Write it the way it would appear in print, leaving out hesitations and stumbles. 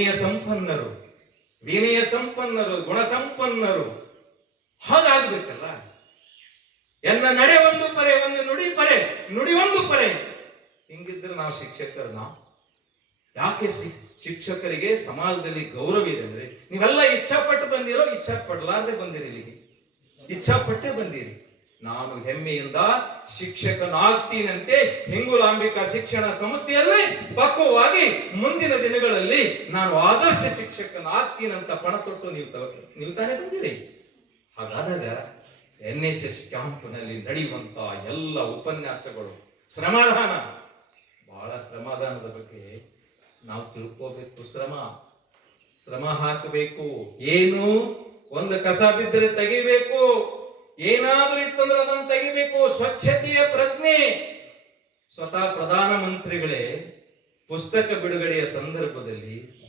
ಸಂಪನ್ನರು, ವಿನಯ ಸಂಪನ್ನರು, ಗುಣ ಸಂಪನ್ನರು ಹಾಗಾಗ್ಬೇಕಲ್ಲ. ಎನ್ನ ನಡೆ ಒಂದು ಪರೆ, ಒಂದು ನುಡಿ ಪರೆ, ನುಡಿ ಒಂದು ಪರೆ. ಹಿಂಗಿದ್ರೆ ನಾವು ಶಿಕ್ಷಕರು. ನಾವು ಯಾಕೆ ಶಿಕ್ಷಕರಿಗೆ ಸಮಾಜದಲ್ಲಿ ಗೌರವ ಇದೆ ಅಂದ್ರೆ, ನೀವೆಲ್ಲ ಇಚ್ಛಾಪಟ್ಟು ಬಂದಿರೋ, ಇಚ್ಛಾಪಡ್ಲಾರ್ದೆ ಬಂದಿರಿ, ಇಲ್ಲಿಗೆ ಇಚ್ಛಾಪಟ್ಟೆ ಬಂದಿರಿ. ನಾನು ಹೆಮ್ಮೆಯಿಂದ ಶಿಕ್ಷಕನಾಗ್ತೀನಂತೆ ಹಿಂಗುಲಾಂಬಿಕಾ ಶಿಕ್ಷಣ ಸಂಸ್ಥೆಯಲ್ಲಿ ಪಕ್ವವಾಗಿ ಮುಂದಿನ ದಿನಗಳಲ್ಲಿ ನಾನು ಆದರ್ಶ ಶಿಕ್ಷಕನಾಗ್ತೀನಂತ ಪಣ ತೊಟ್ಟು ನೀವು ತಾನೇ ಬಂದಿರಿ. ಹಾಗಾದಾಗ NSS ಕ್ಯಾಂಪ್ನಲ್ಲಿ ನಡೆಯುವಂತ ಎಲ್ಲ ಉಪನ್ಯಾಸಗಳು ಶ್ರಮದಾನ, ಬಹಳ ಶ್ರಮದಾನದ ಬಗ್ಗೆ ನಾವು ತಿಳ್ಕೋಬೇಕು. ಶ್ರಮ ಹಾಕಬೇಕು. ಏನು ಒಂದು ಕಸ ಬಿದ್ದರೆ ತೆಗಿಬೇಕು, ಏನಾದ್ರೂ ಇತ್ತಂದ್ರೆ ಅದನ್ನು ತೆಗಿಬೇಕು. ಸ್ವಚ್ಛತೆಯ ಪ್ರಜ್ಞೆ. ಸ್ವತಃ ಪ್ರಧಾನಮಂತ್ರಿಗಳೇ ಪುಸ್ತಕ ಬಿಡುಗಡೆಯ ಸಂದರ್ಭದಲ್ಲಿ